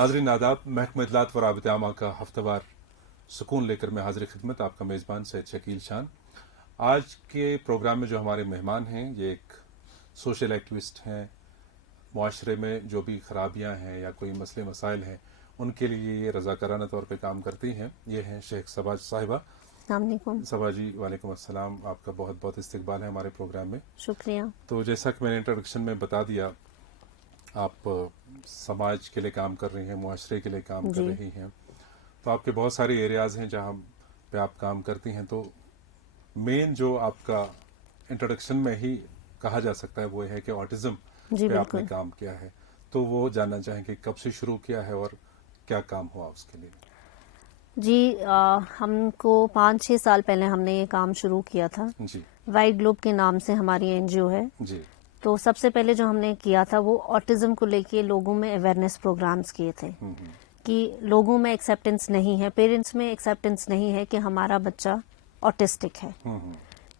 नाज़रीन आदाब, महकमा इत्तलात व राबिता आमा का हफ्तावार सुकून लेकर मैं हाजिर खिदमत आपका मेज़बान सैयद शकील शान। आज के प्रोग्राम में जो हमारे मेहमान हैं ये एक सोशल एक्टिविस्ट हैं। मुआशरे में जो भी खराबियां हैं या कोई मसले मसाइल हैं उनके लिए ये रज़ाकाराना तौर पे काम करती हैं। ये हैं शेख सबा साहिबा। सबा जी वालेकुम अस्सलाम, आपका बहुत बहुत इस्तकबाल है हमारे प्रोग्राम में। शुक्रिया। तो जैसा कि मैंने इंट्रोडक्शन में बता दिया, आप समाज के लिए काम कर रही हैं, मुआशरे के लिए काम कर रही हैं, तो आपके बहुत सारे एरियाज़ हैं जहाँ पे आप काम करती हैं। तो मेन जो आपका इंट्रोडक्शन में ही कहा जा सकता है वो है कि ऑटिज़म पे आपने काम किया है, तो वो जानना चाहेंगे कब से शुरू किया है और क्या काम हुआ उसके लिए। जी, हमको 5-6 साल पहले हमने ये काम शुरू किया था जी। वाइट ग्लोब के नाम से हमारी एनजीओ है जी। तो सबसे पहले जो हमने किया था वो ऑटिज्म को लेके लोगों में अवेयरनेस प्रोग्राम्स किए थे कि लोगों में एक्सेप्टेंस नहीं है, पेरेंट्स में एक्सेप्टेंस नहीं है कि हमारा बच्चा ऑटिस्टिक है।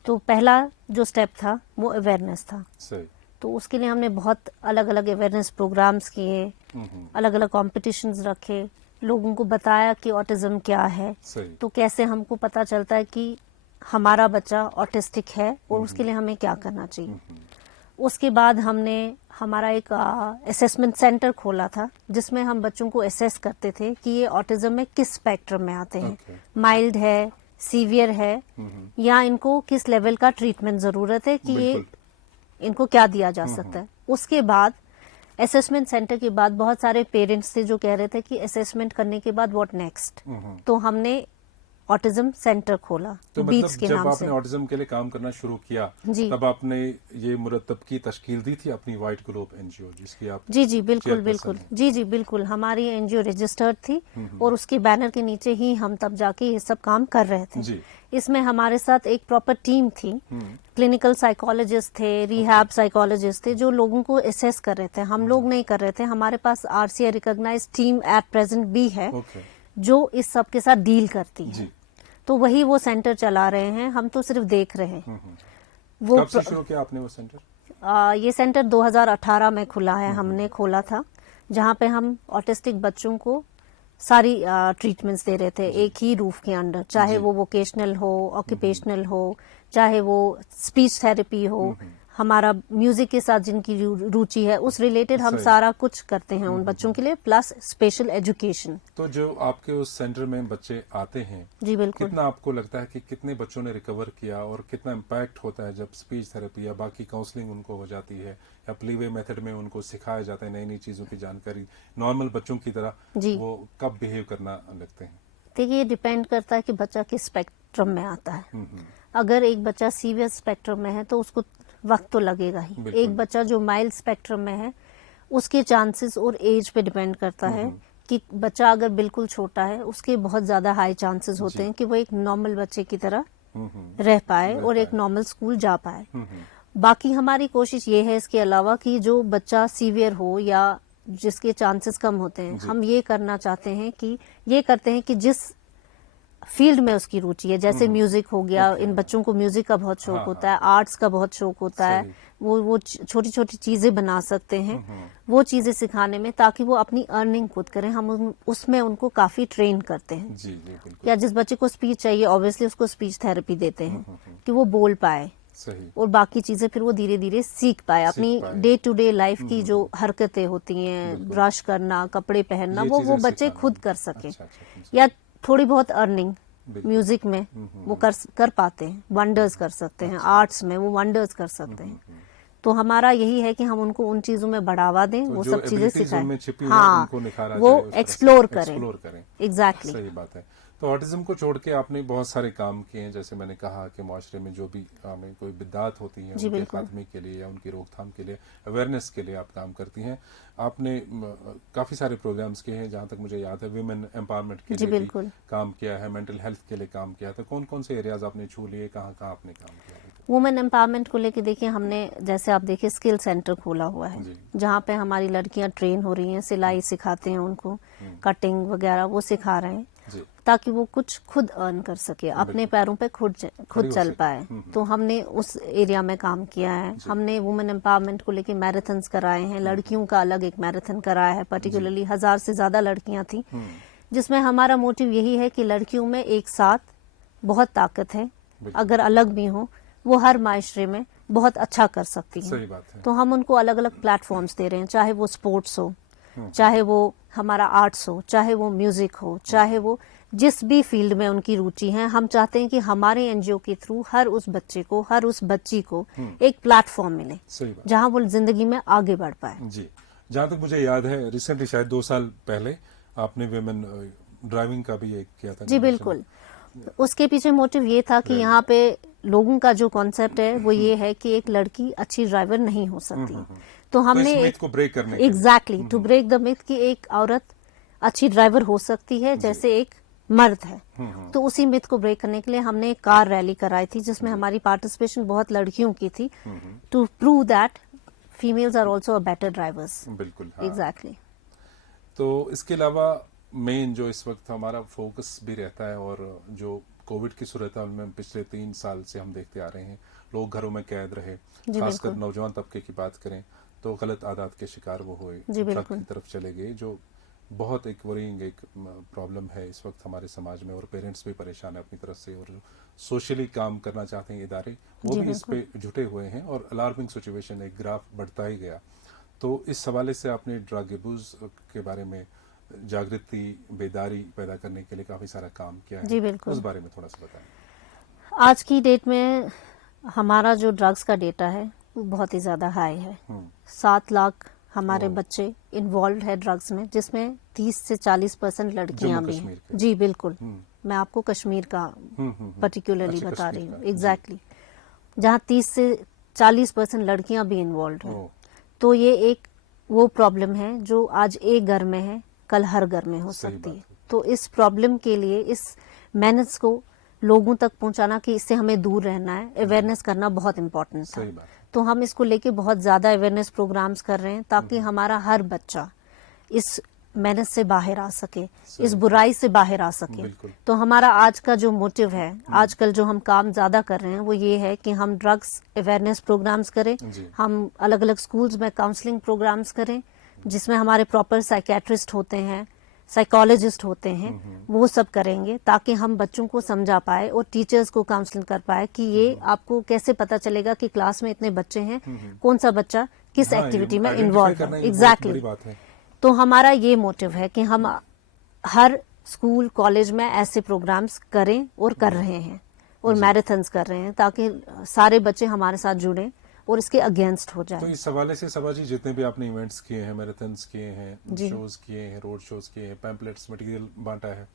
तो पहला जो स्टेप था वो अवेयरनेस था। सही। तो उसके लिए हमने बहुत अलग अलग अवेयरनेस प्रोग्राम्स किए, अलग अलग कॉम्पिटिशन्स रखे, लोगों को बताया कि ऑटिज्म क्या है, तो कैसे हमको पता चलता है कि हमारा बच्चा ऑटिस्टिक है और उसके लिए हमें क्या करना चाहिए। उसके बाद हमने हमारा एक असेसमेंट सेंटर खोला था जिसमें हम बच्चों को असेस करते थे कि ये ऑटिज्म में किस स्पेक्ट्रम में आते हैं, माइल्ड है, सीवियर है, या इनको किस लेवल का ट्रीटमेंट जरूरत है, कि ये इनको क्या दिया जा सकता है। उसके बाद असेसमेंट सेंटर के बाद बहुत सारे पेरेंट्स थे जो कह रहे थे कि असेसमेंट करने के बाद व्हाट नेक्स्ट, तो हमने ऑटिज्म सेंटर खोला। तो मतलब जब आपने ऑटिज्म के लिए काम करना शुरू किया तब आपने ये मुरतब की तश्कील दी थी अपनी वाइट ग्लोब एनजीओ जिसकी आप जी बिल्कुल बिल्कुल जी बिल्कुल, हमारी एनजीओ रजिस्टर्ड थी और उसके बैनर के नीचे ही हम तब जाके ये सब काम कर रहे थे। इसमें हमारे साथ एक प्रॉपर टीम थी, क्लिनिकल साइकोलॉजिस्ट थे, रिहैब साइकोलॉजिस्ट थे जो लोगों को असेस कर रहे थे। हम लोग नहीं कर रहे थे, हमारे पास RCI recognised team at present भी है जो इस सब के साथ डील करती है। तो वही वो सेंटर चला रहे हैं, हम तो सिर्फ देख रहे हैं। वो कब से शुरू किया आपने वो सेंटर? ये सेंटर 2018 में खुला है, हमने खोला था, जहाँ पे हम ऑटिस्टिक बच्चों को सारी ट्रीटमेंट्स दे रहे थे एक ही रूफ के अंडर, चाहे वो वोकेशनल हो, ऑक्यूपेशनल हो, चाहे वो स्पीच थेरेपी हो, हमारा म्यूजिक के साथ जिनकी रुचि है उस रिलेटेड हम सारा कुछ करते हैं उन बच्चों के लिए, प्लस स्पेशल एजुकेशन। तो जो आपके उस सेंटर में बच्चे आते हैं जी बिल्कुल, कितना आपको लगता है कि कितने बच्चों ने रिकवर किया और कितना इम्पैक्ट होता है जब स्पीच थेरेपी या बाकी काउंसलिंग उनको हो जाती है या प्लीवे मेथड में उनको सिखाया जाता है नई नई चीजों की जानकारी, नॉर्मल बच्चों की तरह वो कब बिहेव करना लगते हैं? देखिए, ये डिपेंड करता है कि बच्चा किस स्पेक्ट्रम में आता है। अगर एक बच्चा सीवियर स्पेक्ट्रम में है तो उसको वक्त तो लगेगा ही। एक बच्चा जो माइल्ड स्पेक्ट्रम में है उसके चांसेस और एज पे डिपेंड करता है कि बच्चा अगर बिल्कुल छोटा है उसके बहुत ज्यादा हाई चांसेस होते हैं कि वो एक नॉर्मल बच्चे की तरह रह पाए और एक नॉर्मल स्कूल जा पाए। बाकी हमारी कोशिश ये है इसके अलावा कि जो बच्चा सीवियर हो या जिसके चांसेस कम होते हैं, हम ये करना चाहते हैं कि ये करते हैं कि जिस फील्ड में उसकी रुचि है, जैसे म्यूजिक हो गया, इन बच्चों को म्यूजिक का बहुत शौक होता है, आर्ट्स का बहुत शौक होता है, वो छोटी छोटी चीजें बना सकते हैं, वो चीजें सिखाने में, ताकि वो अपनी अर्निंग खुद करें। हम उसमें उनको काफी ट्रेन करते हैं। या जिस बच्चे को स्पीच चाहिए ऑब्वियसली उसको स्पीच थेरेपी देते हैं कि वो बोल पाए और बाकी चीजें फिर वो धीरे धीरे सीख पाए। अपनी डे टू डे लाइफ की जो हरकतें होती हैं, ब्रश करना, कपड़े पहनना, वो बच्चे खुद कर सके। या थोड़ी बहुत अर्निंग म्यूजिक में वो कर पाते हैं, वंडर्स कर सकते हैं, आर्ट्स में वो वंडर्स कर सकते हैं। तो हमारा यही है कि हम उनको उन चीजों में बढ़ावा दें, वो सब चीजें सिखाएं, हाँ, वो एक्सप्लोर करें। एग्जैक्टली, सही बात है। तो ऑटिज्म को छोड़ के आपने बहुत सारे काम किए हैं, जैसे मैंने कहा कि माशरे में जो भी हमें कोई बिद्दात होती है उनके खात्मे के लिए या उनकी रोकथाम के लिए, अवेयरनेस के लिए आप काम करती हैं। आपने काफी सारे प्रोग्राम्स किए हैं, जहां तक मुझे याद है विमेन एम्पावरमेंट के लिए भी काम किया है, मेंटल हेल्थ के लिए काम किया। तो कौन कौन से एरियाज आपने छू लिए, कहाँ कहाँ आपने काम किया? वुमेन एम्पावरमेंट को लेके देखिए, हमने जैसे आप देखिए स्किल सेंटर खोला हुआ है जहाँ पे हमारी लड़कियां ट्रेन हो रही हैं, सिलाई सिखाते हैं उनको, कटिंग वगैरह वो सिखा रहे हैं। जी। ताकि वो कुछ खुद अर्न कर सके, अपने पैरों पे खुद खड़ी हो चल सके। पाए। तो हमने उस एरिया में काम किया है। हमने वुमेन एम्पावरमेंट को लेके मैराथन्स कराए हैं, लड़कियों का अलग एक मैराथन कराया है, पर्टिकुलरली 1000 से ज्यादा लड़कियां थी, जिसमें हमारा मोटिव यही है कि लड़कियों में एक साथ बहुत ताकत है, अगर अलग भी हो वो हर माशरे में बहुत अच्छा कर सकती सही हैं। बात है। तो हम उनको अलग अलग प्लेटफॉर्म्स दे रहे हैं, चाहे वो स्पोर्ट्स हो, चाहे वो हमारा आर्ट्स हो, चाहे वो म्यूजिक हो, चाहे वो जिस भी फील्ड में उनकी रुचि है। हम चाहते हैं कि हमारे एनजीओ के थ्रू हर उस बच्चे को, हर उस बच्ची को एक प्लेटफॉर्म मिले सही बात। जहां वो जिंदगी में आगे बढ़ पाए। जी, जहाँ तक मुझे याद है रिसेंटली शायद 2 साल पहले आपने वेमेन ड्राइविंग का भी एक किया था। जी बिल्कुल। उसके पीछे मोटिव ये था कि यहाँ पे लोगों का जो कॉन्सेप्ट है वो ये है कि एक लड़की अच्छी ड्राइवर नहीं हो सकती। तो हमने इस myth को ब्रेक करने के लिए। Exactly to break the myth कि एक औरत अच्छी ड्राइवर हो सकती है जैसे एक मर्द है। तो उसी मिथ को ब्रेक करने के लिए हमने एक कार रैली कराई थी, जिसमें हमारी पार्टिसिपेशन बहुत लड़कियों की थी, to prove that females are also a better drivers. बिल्कुल, हाँ। एग्जैक्टली। तो इसके अलावा मेन जो इस वक्त हमारा फोकस भी रहता है, और जो कोविड की सूरत में पिछले 3 साल से हम देखते आ रहे हैं, लोग घरों में कैद रहे, खासकर बिल्कुल। नौजवान तबके की बात करें तो गलत आदत के शिकार वो हुए, जी, ड्रग बिल्कुल। की तरफ चले गए, जो बहुत एक वरीइंग एक प्रॉब्लम है इस वक्त हमारे समाज में। और पेरेंट्स भी परेशान है अपनी तरफ से, और जो सोशली काम करना चाहते हैं इदारे, वो जी, भी इस पे जुटे हुए हैं, और अलार्मिंग सिचुएशन, एक ग्राफ बढ़ता ही गया। तो इस हवाले से आपने ड्रग अब्यूज के बारे में जागृति, बेदारी पैदा करने के लिए काफी सारा काम किया है। जी, बिल्कुल। उस बारे में थोड़ा सा बताएं। आज की डेट में हमारा जो ड्रग्स का डेटा है वो बहुत ही ज्यादा हाई है। 7 लाख हमारे ओह। बच्चे इन्वॉल्व है ड्रग्स में, जिसमें 30 से 40% लड़कियां जम्मू भी कश्मीर हैं। के। जी बिल्कुल। मैं आपको कश्मीर का पर्टिकुलरली अच्छा, बता कश्मीर रही हूँ। का। एग्जैक्टली। जहाँ 30 से 40% लड़कियां भी इन्वॉल्व हैं। ओह। तो ये एक वो प्रॉब्लम है जो आज एक घर में है, कल हर घर में हो सही सकती बात है। है। तो इस प्रॉब्लम के लिए, इस मेनेस को लोगों तक पहुंचाना कि इससे हमें दूर रहना है, अवेयरनेस करना बहुत इम्पोर्टेंट था। सही बात है। तो हम इसको लेके बहुत ज्यादा अवेयरनेस प्रोग्राम्स कर रहे हैं, ताकि हमारा हर बच्चा इस मेनेस से बाहर आ सके, इस बुराई से बाहर आ सके। बिल्कुल। तो हमारा आज का जो मोटिव है, आजकल जो हम काम ज्यादा कर रहे हैं वो ये है कि हम ड्रग्स अवेयरनेस प्रोग्राम्स करें। जी। हम अलग अलग स्कूल्स में काउंसलिंग प्रोग्राम्स करें, जिसमें हमारे प्रॉपर साइकेट्रिस्ट होते हैं, साइकोलॉजिस्ट होते हैं, वो सब करेंगे, ताकि हम बच्चों को समझा पाए और टीचर्स को काउंसलिंग कर पाए कि ये आपको कैसे पता चलेगा कि क्लास में इतने बच्चे हैं, कौन सा बच्चा किस हाँ, एक्टिविटी ये में identify इन्वॉल्व करना है। ये बहुत एग्जैक्टली। बड़ी बात है। तो हमारा ये मोटिव है कि हम हर स्कूल कॉलेज में ऐसे प्रोग्राम्स करें, और कर रहे हैं, और मैराथन्स कर रहे हैं, ताकि सारे बच्चे हमारे साथ जुड़े और इसके अगेंस्ट हो तो जाए। इस हवाले से सबा जी, जितने भी आपने इवेंट्स किए हैं, मैराथन्स किए हैं, जी। शोज किए हैं, रोड शोज किए हैं, पैम्पलेट्स मटेरियल बांटा है,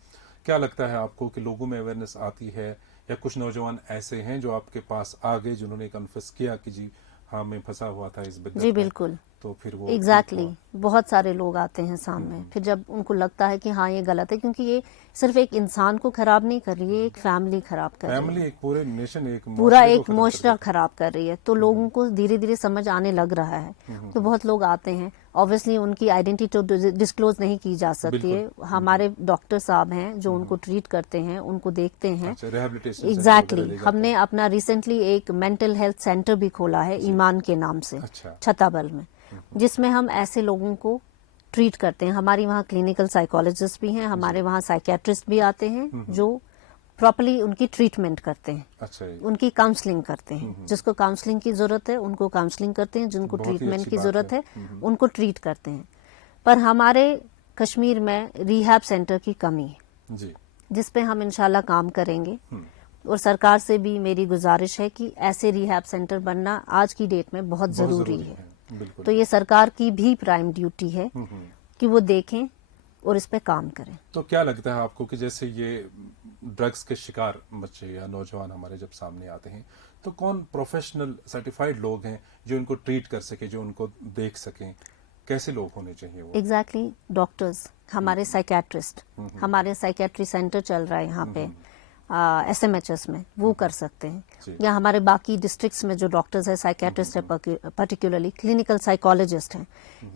क्या लगता है आपको कि लोगों में अवेयरनेस आती है, या कुछ नौजवान ऐसे हैं जो आपके पास आ गए, जिन्होंने कन्फेस किया कि जी हाँ मैं फंसा हुआ था इस बिद्दत जी में, बिल्कुल। तो फिर वो एग्जैक्टली बहुत सारे लोग आते हैं सामने, फिर जब उनको लगता है कि हाँ ये गलत है, क्योंकि ये सिर्फ एक इंसान को खराब नहीं कर रही है, एक फैमिली खराब कर रही फैमिली, है, एक पूरे नेशन, एक पूरा माशरे को एक खत्म कर मुआशरा देती खराब कर रही है। तो लोगों को धीरे धीरे समझ आने लग रहा है। तो बहुत लोग आते हैं, ऑब्वियसली उनकी आइडेंटिटी तो डिस्क्लोज नहीं की जा सकती है। हमारे डॉक्टर साहब हैं जो उनको ट्रीट करते हैं, उनको देखते है। हैं। अच्छा, रिहैबिलिटेशन एग्जैक्टली। हमने अपना रिसेंटली एक मेंटल हेल्थ सेंटर भी खोला है, ईमान के नाम से, अच्छा। छताबल में, जिसमें हम ऐसे लोगों को ट्रीट करते हैं। हमारी वहाँ क्लिनिकल साइकोलॉजिस्ट भी हैं, हमारे वहाँ साइकेट्रिस्ट भी आते हैं, जो प्रॉपर्ली उनकी ट्रीटमेंट करते हैं, अच्छा जी। उनकी काउंसलिंग करते हैं। जिसको काउंसलिंग की जरूरत है उनको काउंसलिंग करते हैं, जिनको बहुत ही ट्रीटमेंट अच्छी की बात जरूरत है। है उनको ट्रीट करते हैं। पर हमारे कश्मीर में रिहैब सेंटर की कमी है, जी। जिस पे हम इंशाल्लाह काम करेंगे। और सरकार से भी मेरी गुजारिश है कि ऐसे रिहैब सेंटर बनना आज की डेट में बहुत जरूरी है। बिल्कुल। तो ये सरकार की भी प्राइम ड्यूटी है कि वो देखें और इस पे काम करें। तो क्या लगता है आपको कि जैसे ये ड्रग्स के शिकार बच्चे या नौजवान हमारे जब सामने आते हैं, तो कौन प्रोफेशनल सर्टिफाइड लोग हैं जो उनको ट्रीट कर सके, जो उनको देख सकें, कैसे लोग होने चाहिए वो? एग्जैक्टली। डॉक्टर्स, हमारे साइकेट्रिस्ट, हमारे साइकेट्री सेंटर चल रहा है यहाँ पे SMHS में, वो कर सकते हैं। या हमारे बाकी डिस्ट्रिक्ट्स में जो डॉक्टर्स है, साइकेट्रिस्ट है, पर्टिकुलरली क्लिनिकल साइकोलॉजिस्ट हैं,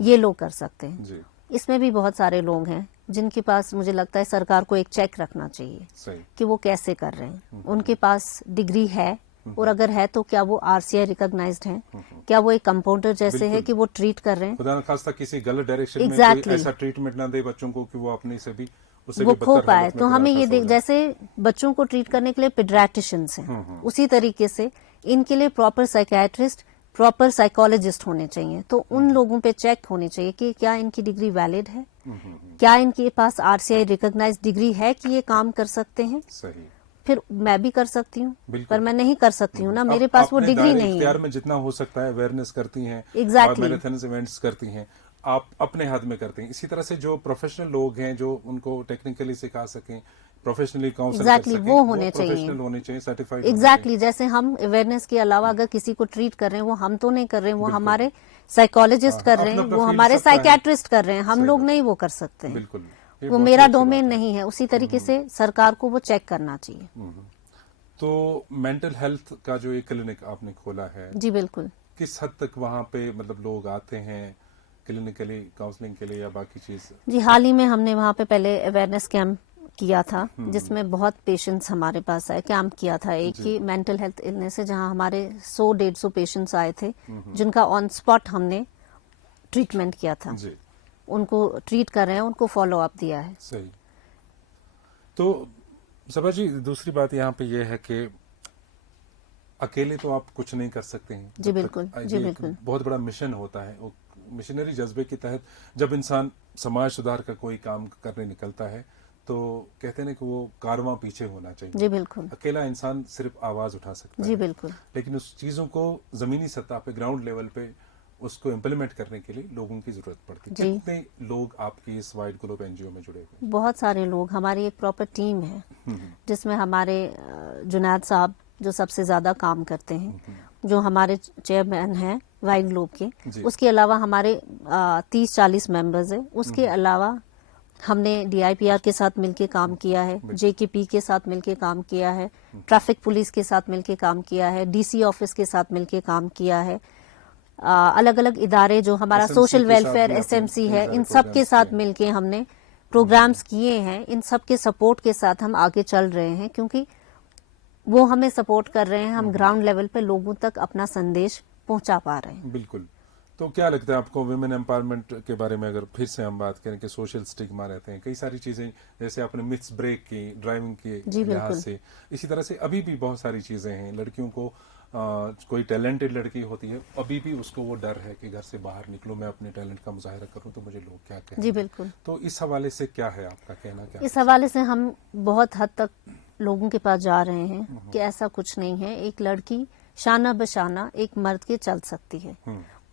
ये लोग कर सकते हैं। जी। इसमें भी बहुत सारे लोग हैं जिनके पास मुझे लगता है सरकार को एक चेक रखना चाहिए सही। कि वो कैसे कर रहे हैं, उनके पास डिग्री है और अगर है तो क्या वो आरसीआई रिकॉग्नाइज्ड हैं, क्या वो एक कंपाउंडर जैसे है कि वो ट्रीट कर रहे हैं, खुदा न खास्ता किसी गलत डायरेक्शन में Exactly. कोई ऐसा ट्रीटमेंट ना दे बच्चों को कि वो अपने से भी उससे वो भी खो बदतर पाए। हालत में तो खुदा हमें न ये खास्ता हो जाए। जैसे बच्चों को ट्रीट करने के लिए पेडियाट्रिशियंस हैं, उसी तरीके से इनके लिए प्रॉपर साइकियाट्रिस्ट, प्रॉपर साइकोलॉजिस्ट होने चाहिए। तो उन लोगों पे चेक होनी चाहिए कि क्या इनकी डिग्री वैलिड है, क्या इनके पास आरसीआई रिकॉग्नाइज्ड डिग्री है कि ये काम कर सकते हैं। सही। फिर मैं भी कर सकती हूँ, बिल्कुल। पर मैं नहीं कर सकती हूँ ना, मेरे अब पास वो अपने डिग्री दायरे नहीं इख्तियार है। में जितना हो सकता है अवेयरनेस करती हैं, Exactly. मैराथन इवेंट्स करती हैं, आप अपने हद में करते हैं। इसी तरह से जो प्रोफेशनल लोग हैं जो उनको टेक्निकली सिखा सकें, प्रोफेशनली काउंसल Exactly, कर सकें, वो होने चाहिए। प्रोफेशनल होने चाहिए, सर्टिफाइड एग्जैक्टली जैसे हम अवेयरनेस के अलावा अगर किसी को ट्रीट कर रहे हैं, वो हम तो नहीं कर रहे हैं, वो हमारे साइकोलॉजिस्ट कर रहे हैं, अपना वो field हमारे सबका है। साइकियाट्रिस्ट कर रहे हैं, हम सही लोग बात। नहीं वो कर सकते हैं। बिल्कुल। ये वो बहुत मेरा ही अच्छी डोमेन बात है। नहीं है। उसी तरीके से सरकार को वो चेक करना चाहिए। तो मेंटल हेल्थ का जो एक क्लिनिक आपने खोला है, जी बिल्कुल। किस हद तक वहाँ पे मतलब लोग आते हैं क्लिनिकली काउंसलिंग के लिए या बाकी चीज? जी हाल ही में हमने वहाँ पे पहले अवेयरनेस कैंप किया था, जिसमें बहुत पेशेंट्स हमारे पास आए। कैंप किया था एक ही मेंटल हेल्थ इलनेस है, जहाँ हमारे 100-150 पेशेंट्स आए थे, जिनका ऑन स्पॉट हमने ट्रीटमेंट किया था। जी। उनको ट्रीट कर रहे हैं, उनको फॉलो अप दिया है। सही। तो सबा जी, दूसरी बात यहाँ पे ये है कि अकेले तो आप कुछ नहीं कर सकते हैं। जी जब तक- बिल्कुल, ये जी एक बिल्कुल। बहुत बड़ा मिशन होता है। वो मिशनरी जज्बे के तहत जब इंसान समाज सुधार का कोई काम करने निकलता है तो कहते हैं ना कि वो कारवां पीछे होना चाहिए। जी बिल्कुल। अकेला इंसान सिर्फ आवाज उठा सकता जी है, बिल्कुल। लेकिन उस चीजों को जमीनी सतह पे, ग्राउंड लेवल पे उसको इम्प्लीमेंट करने के लिए लोगों की जरूरत पड़ती है। जी। कितने लोग आपकी इस वाइड ग्लोब एनजीओ में जुड़े हुए बहुत सारे लोग, हमारी एक प्रॉपर टीम है, जिसमें हमारे जुनैद साहब जो सबसे ज्यादा काम करते हैं, जो हमारे चेयरमैन हैं वाइड ग्लोब जी। के। उसके अलावा हमारे 30-40 मेंबर्स हैं। उसके अलावा हमने डीआईपीआर के साथ मिलके काम किया है, जेकेपी के साथ मिलके काम किया है, ट्रैफिक पुलिस के साथ मिलके काम किया है, डीसी ऑफिस के साथ मिलके काम किया है। अलग अलग इदारे जो हमारा SMC सोशल के साथ वेलफेयर भी आपने एसएमसी कई है, सारे इन सब के प्रोग्राम्स साथ किए हैं। मिलके हमने प्रोग्राम्स किए हैं। इन सब के सपोर्ट के साथ हम आगे चल रहे हैं, क्योंकि वो हमें सपोर्ट कर रहे हैं। हम ग्राउंड लेवल पे लोगों तक अपना संदेश पहुंचा पा रहे हैं। बिल्कुल। तो क्या लगता है आपको वुमेन एम्पावरमेंट के बारे में, अगर फिर से हम बात करें कि सोशल स्टिग्मा रहते हैं, कई सारी चीजें जैसे आपने मिथ्स ब्रेक की ड्राइविंग जी, के लिहाज बिल्कुल। से, इसी तरह से अभी भी बहुत सारी चीजें हैं। लड़कियों को कोई टैलेंटेड लड़की होती है, अभी भी उसको वो डर है कि घर से बाहर निकलो, मैं अपने टैलेंट का मुजाहिरा करूं तो मुझे लोग क्या कहेंगे। जी बिल्कुल। तो इस हवाले से क्या है आपका कहना? क्या इस हवाले से हम बहुत हद तक लोगों के पास जा रहे हैं कि ऐसा कुछ नहीं है। एक लड़की शाना बशाना एक मर्द के चल सकती है,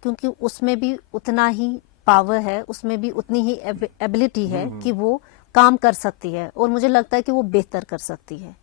क्योंकि उसमें भी उतना ही पावर है, उसमें भी उतनी ही एबिलिटी है कि वो काम कर सकती है, और मुझे लगता है कि वो बेहतर कर सकती है।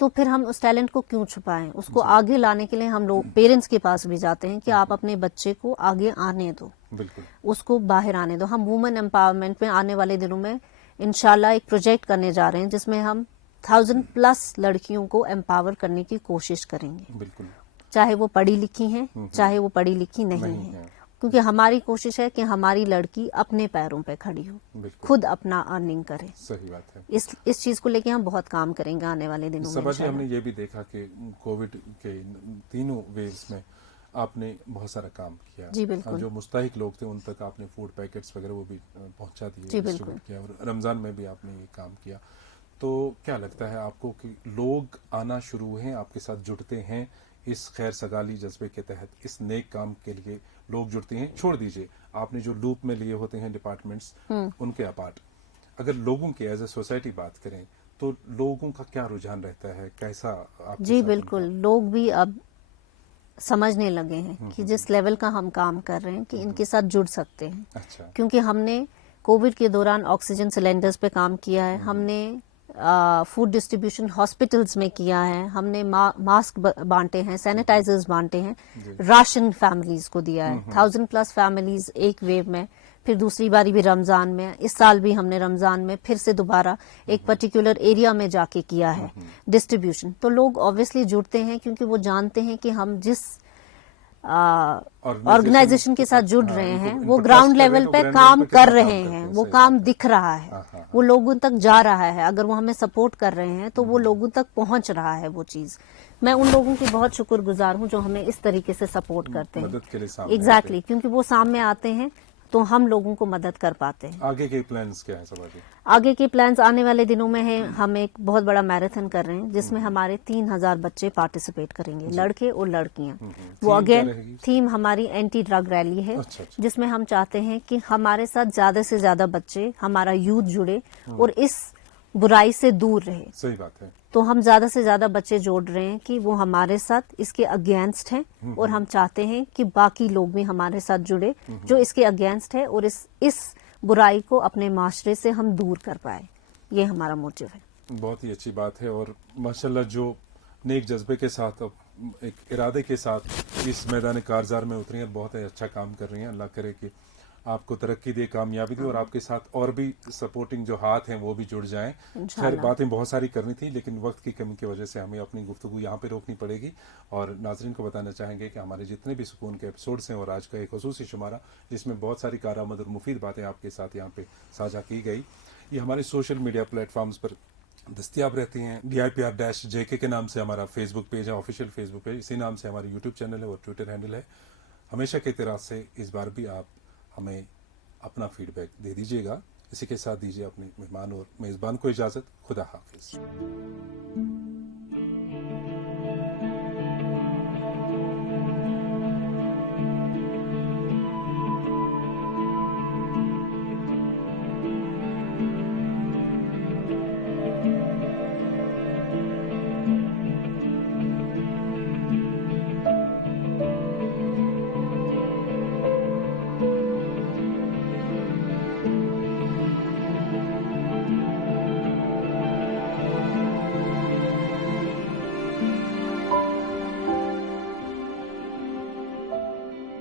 तो फिर हम उस टैलेंट को क्यों छुपाएं? उसको आगे लाने के लिए हम लोग पेरेंट्स के पास भी जाते हैं कि आप अपने बच्चे को आगे आने दो, बिल्कुल। उसको बाहर आने दो। हम वुमेन एम्पावरमेंट में आने वाले दिनों में इंशाल्लाह एक प्रोजेक्ट करने जा रहे हैं, जिसमें हम 1000+ लड़कियों को एम्पावर करने की कोशिश करेंगे, बिल्कुल। चाहे वो पढ़ी लिखी हैं, चाहे वो पढ़ी लिखी नहीं है। क्योंकि हमारी कोशिश है कि हमारी लड़की अपने पैरों पे खड़ी हो, बिल्कुल। खुद अपना अर्निंग करे। सही बात है। इस चीज को लेके हम बहुत काम करेंगे आने वाले दिनों में सबा जी, इंशाल्लाह। हमने ये भी देखा कि कोविड के तीनों वेव्स में आपने बहुत सारा काम किया। जी, बिल्कुल। जो मुस्तहिक लोग थे उन तक आपने फूड पैकेट्स वगैरह वो भी पहुंचा दिए, जी, बिल्कुल। distribute किया, और रमजान में भी आपने ये काम किया। तो क्या लगता है आपको कि लोग आना शुरू हुए हैं, आपके साथ जुड़ते हैं इस खैर सगाली जज्बे के तहत, इस नेक काम के लिए लोग जुड़ते हैं? छोड़ दीजिए आपने जो लूप में लिए होते हैं डिपार्टमेंट्स, उनके अपार्ट, अगर लोगों की एज ए सोसाइटी बात करें तो लोगों का क्या रुझान रहता है, कैसा आपके जी साथ बिल्कुल, उनका? लोग भी अब समझने लगे हैं कि जिस लेवल का हम काम कर रहे हैं कि इनके साथ जुड़ सकते हैं। अच्छा। क्योंकि हमने कोविड के दौरान ऑक्सीजन सिलेंडर्स पे काम किया है, हमने फूड डिस्ट्रीब्यूशन हॉस्पिटल्स में किया है, हमने मास्क बांटे हैं, सैनिटाइजर्स बांटे हैं, राशन फैमिलीज को दिया है, 1000+ फैमिलीज एक वेव में, फिर दूसरी बारी भी रमजान में, इस साल भी हमने रमजान में फिर से दोबारा एक पर्टिकुलर एरिया में जाके किया है डिस्ट्रीब्यूशन। तो लोग ऑब्वियसली जुड़ते हैं, क्योंकि वो जानते हैं कि हम जिस ऑर्गेनाइजेशन के साथ जुड़ रहे हैं, वो इनको ग्राउंड trust कर रहे लेवल हैं, पे तो काम ground level पे कर कितना रहे काम करते हैं, हैं, वो सही काम बात दिख रहा है, हाँ। वो लोगों तक जा रहा है। अगर वो हमें सपोर्ट कर रहे हैं तो वो लोगों तक पहुंच रहा है वो चीज। मैं उन लोगों की बहुत शुक्रगुजार हूं जो हमें इस तरीके से सपोर्ट करते हैं। मदद के लिए सामने एग्जैक्टली, क्योंकि वो सामने आते हैं तो हम लोगों को मदद कर पाते हैं। आगे के प्लान्स क्या है सभा जी? आगे के प्लान्स आने वाले दिनों में है, हम एक बहुत बड़ा मैराथन कर रहे हैं जिसमें हमारे 3000 बच्चे पार्टिसिपेट करेंगे, लड़के और लड़कियां। वो थीम क्या अगेन रहेगी? थीम हमारी एंटी ड्रग रैली है, अच्छा। जिसमें हम चाहते हैं कि हमारे साथ ज्यादा से ज्यादा बच्चे, हमारा यूथ जुड़े और इस बुराई से दूर रहे। सही बात है। तो हम ज्यादा से ज्यादा बच्चे जोड़ रहे हैं कि वो हमारे साथ इसके अगेंस्ट हैं, और हम चाहते हैं कि बाकी लोग भी हमारे साथ जुड़े जो इसके अगेंस्ट है, और इस बुराई को अपने माशरे से हम दूर कर पाए। ये हमारा मोटिव है। बहुत ही अच्छी बात है, और माशाल्लाह जो नेक जज्बे के साथ, एक इरादे के साथ इस मैदान कारजार में उतरी हैं, बहुत ही अच्छा काम कर रही हैं। अल्लाह करे कि आपको तरक्की दे, कामयाबी दे, और आपके साथ और भी सपोर्टिंग जो हाथ हैं वो भी जुड़ जाएं। खैर बातें बहुत सारी करनी थी, लेकिन वक्त की कमी की वजह से हमें अपनी गुफ्तगू यहाँ पे रोकनी पड़ेगी। और नाजरीन को बताना चाहेंगे कि हमारे जितने भी सुकून के एपिसोड्स हैं, और आज का एक खुसूसी शुमारा जिसमें बहुत सारी कारआमद और मुफीद बातें आपके साथ यहाँ पे साझा की गई, ये हमारे सोशल मीडिया प्लेटफॉर्म्स पर दस्तियाब रहती हैं। DIPR-JK के नाम से हमारा फेसबुक पेज है, ऑफिशियल फेसबुक पेज, इसी नाम से हमारी यूट्यूब चैनल है और ट्विटर हैंडल है। हमेशा के तरह से इस बार भी आप हमें अपना फीडबैक दे दीजिएगा। इसी के साथ दीजिए अपने मेहमान और मेज़बान को इजाज़त। खुदा हाफिज।